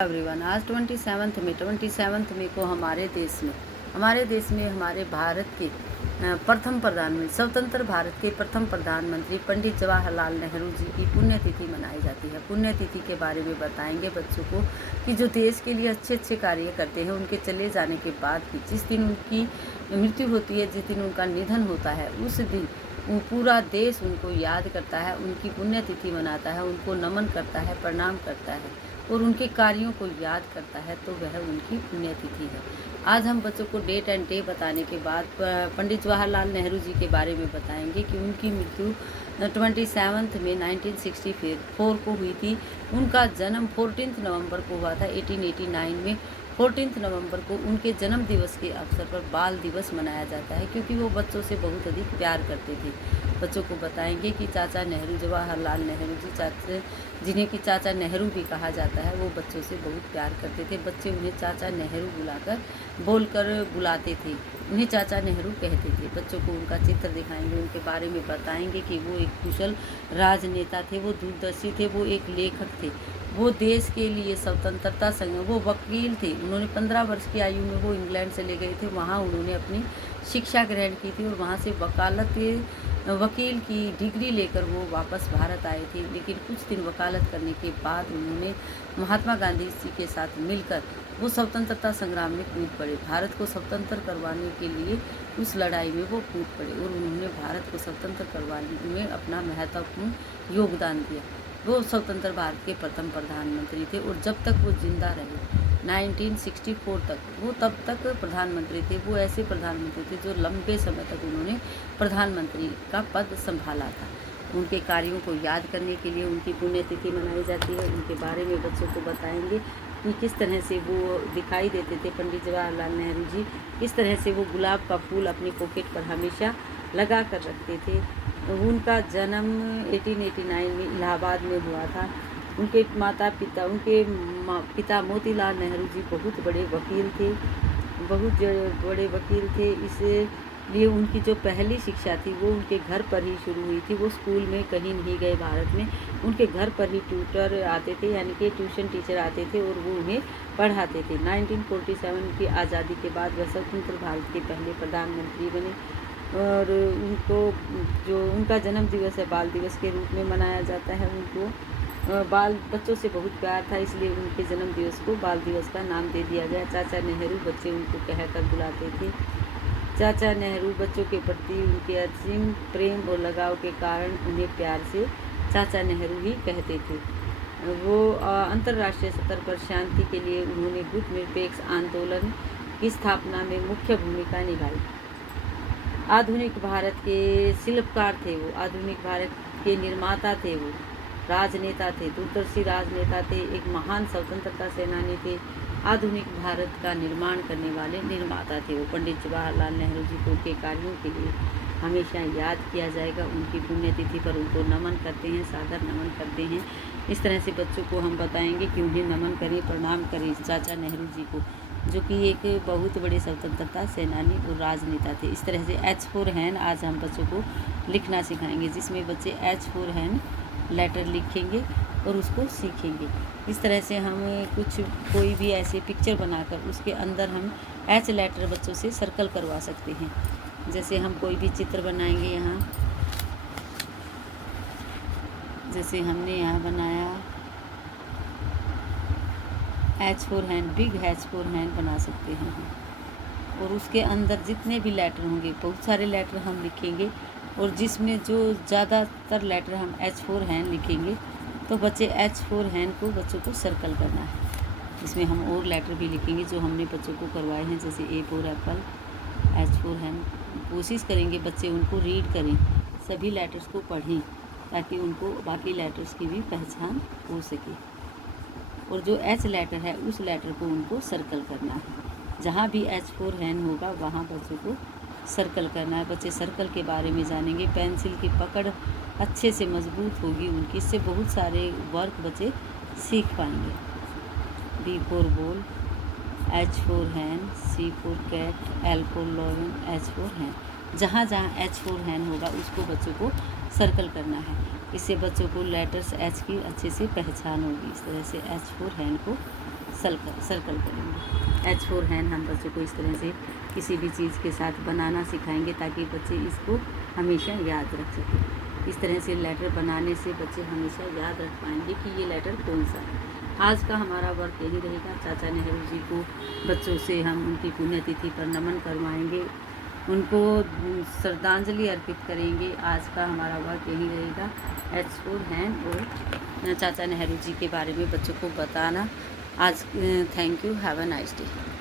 Everyone, आज 27 में को हमारे देश में हमारे भारत के प्रथम प्रधानमंत्री स्वतंत्र भारत के प्रथम प्रधानमंत्री पंडित जवाहरलाल नेहरू जी की पुण्यतिथि मनाई जाती है। पुण्यतिथि के बारे में बताएंगे बच्चों को कि जो देश के लिए अच्छे अच्छे कार्य करते हैं, उनके चले जाने के बाद भी जिस दिन उनकी मृत्यु होती है, जिस दिन उनका निधन होता है, उस दिन पूरा देश उनको याद करता है, उनकी पुण्यतिथि मनाता है, उनको नमन करता है, प्रणाम करता है और उनके कार्यों को याद करता है, तो वह उनकी पुण्यतिथि है। आज हम बच्चों को डेट एंड डे बताने के बाद पंडित जवाहरलाल नेहरू जी के बारे में बताएंगे कि उनकी मृत्यु 27 में 1964 को हुई थी। उनका जन्म 14 नवंबर को हुआ था 1889 में। 14 नवंबर को उनके जन्म दिवस के अवसर पर बाल दिवस मनाया जाता है, क्योंकि वो बच्चों से बहुत अधिक प्यार करते थे। बच्चों को बताएंगे कि चाचा नेहरू, जवाहरलाल नेहरू जी, जिन्हें कि चाचा नेहरू भी कहा जाता है, वो बच्चों से बहुत प्यार करते थे। बच्चे उन्हें चाचा नेहरू बोलकर बुलाते थे, उन्हें चाचा नेहरू कहते थे। बच्चों को उनका चित्र दिखाएंगे, उनके बारे में बताएंगे कि वो एक कुशल राजनेता थे, वो दूरदर्शी थे, वो एक लेखक थे, वो देश के लिए स्वतंत्रता संग्राम, वो वकील थे। उन्होंने 15 वर्ष की आयु में वो इंग्लैंड चले गए थे, वहाँ उन्होंने अपनी शिक्षा ग्रहण की थी और वहाँ से वकील की डिग्री लेकर वो वापस भारत आए थे। लेकिन कुछ दिन वकालत करने के बाद उन्होंने महात्मा गांधी जी के साथ मिलकर वो स्वतंत्रता संग्राम में कूद पड़े। भारत को स्वतंत्र करवाने के लिए उस लड़ाई में वो कूद पड़े और उन्होंने भारत को स्वतंत्र करवाने में अपना महत्वपूर्ण योगदान दिया। वो स्वतंत्र भारत के प्रथम प्रधानमंत्री थे और जब तक वो जिंदा रहे 1964 तक, वो तब तक प्रधानमंत्री थे। वो ऐसे प्रधानमंत्री थे जो लंबे समय तक उन्होंने प्रधानमंत्री का पद संभाला था। उनके कार्यों को याद करने के लिए उनकी पुण्यतिथि मनाई जाती है। उनके बारे में बच्चों को बताएंगे कि किस तरह से वो दिखाई देते थे। पंडित जवाहरलाल नेहरू जी किस तरह से वो गुलाब का फूल अपनी पॉकेट पर हमेशा लगा कर रखते थे। उनका जन्म 1889 में इलाहाबाद में हुआ था। उनके पिता मोतीलाल नेहरू जी बहुत बड़े वकील थे। इसलिए उनकी जो पहली शिक्षा थी वो उनके घर पर ही शुरू हुई थी। वो स्कूल में कहीं नहीं गए भारत में, उनके घर पर ही ट्यूटर आते थे, यानी कि ट्यूशन टीचर आते थे और वो उन्हें पढ़ाते थे। 1947 की आज़ादी के बाद वह स्वतंत्र भारत के पहले प्रधानमंत्री बने और उनका जन्म दिवस है बाल दिवस के रूप में मनाया जाता है। उनको बच्चों से बहुत प्यार था, इसलिए उनके जन्म दिवस को बाल दिवस का नाम दे दिया गया। चाचा नेहरू बच्चे उनको कहकर बुलाते थे। चाचा नेहरू बच्चों के प्रति उनके असीम प्रेम और लगाव के कारण उन्हें प्यार से चाचा नेहरू ही कहते थे। वो अंतर्राष्ट्रीय स्तर पर शांति के लिए उन्होंने गुट निरपेक्ष आंदोलन की स्थापना में मुख्य भूमिका निभाई। आधुनिक भारत के शिल्पकार थे वो, आधुनिक भारत के निर्माता थे वो, राजनेता थे, दूरदर्शी राजनेता थे, एक महान स्वतंत्रता सेनानी थे, आधुनिक भारत का निर्माण करने वाले निर्माता थे वो। पंडित जवाहरलाल नेहरू जी को उनके कार्यों के लिए हमेशा याद किया जाएगा। उनकी पुण्यतिथि पर उनको नमन करते हैं, सादर नमन करते हैं। इस तरह से बच्चों को हम बताएंगे कि उन्हें नमन करें, प्रणाम करें चाचा नेहरू जी को, जो कि एक बहुत बड़े स्वतंत्रता सेनानी और राजनेता थे। इस तरह से H4 हैन आज हम बच्चों को लिखना सिखाएंगे, जिसमें बच्चे H4 हैन लेटर लिखेंगे और उसको सीखेंगे। इस तरह से हम कोई भी ऐसे पिक्चर बनाकर उसके अंदर हम H लेटर बच्चों से सर्कल करवा सकते हैं। जैसे हम कोई भी चित्र बनाएंगे, यहाँ जैसे हमने यहाँ बनाया H4 hand, big H4 hand बना सकते हैं हम। और उसके अंदर जितने भी लेटर होंगे, बहुत सारे लेटर हम लिखेंगे और जिसमें जो ज़्यादातर लेटर हम H4 हैंड लिखेंगे, तो बच्चे H4 हैंड को बच्चों को सर्कल करना है। इसमें हम और लेटर भी लिखेंगे जो हमने बच्चों को करवाए हैं, जैसे A for Apple, H4 hand. कोशिश करेंगे बच्चे उनको रीड करें, सभी लेटर्स को पढ़ें, ताकि उनको बाकी लेटर्स की भी पहचान हो सके। और जो H लेटर है उस लेटर को उनको सर्कल करना है। जहाँ भी H4 हैंड होगा वहाँ बच्चों को सर्कल करना है। बच्चे सर्कल के बारे में जानेंगे, पेंसिल की पकड़ अच्छे से मजबूत होगी उनकी, इससे बहुत सारे वर्क बच्चे सीख पाएंगे। B for ball, H4 hand, C for cat, L for lion, H4 hand. जहाँ जहाँ H4 हैंड होगा उसको बच्चों को सर्कल करना है। इससे बच्चों को लेटर्स H की अच्छे से पहचान होगी। इस तरह से H4 हैंड को सर्कल करेंगे। H for हैंड हम बच्चों को इस तरह से किसी भी चीज़ के साथ बनाना सिखाएंगे ताकि बच्चे इसको हमेशा याद रख सकें। इस तरह से लेटर बनाने से बच्चे हमेशा याद रख पाएंगे कि ये लेटर कौन सा है। आज का हमारा वर्क यही रहेगा। चाचा नेहरू जी को बच्चों से हम उनकी पुण्यतिथि पर नमन करवाएंगे, उनको श्रद्धांजलि अर्पित करेंगे। आज का हमारा वर्क यही रहेगा। H for हैंड और चाचा नेहरू जी के बारे में बच्चों को बताना। आज thank you, have a nice day.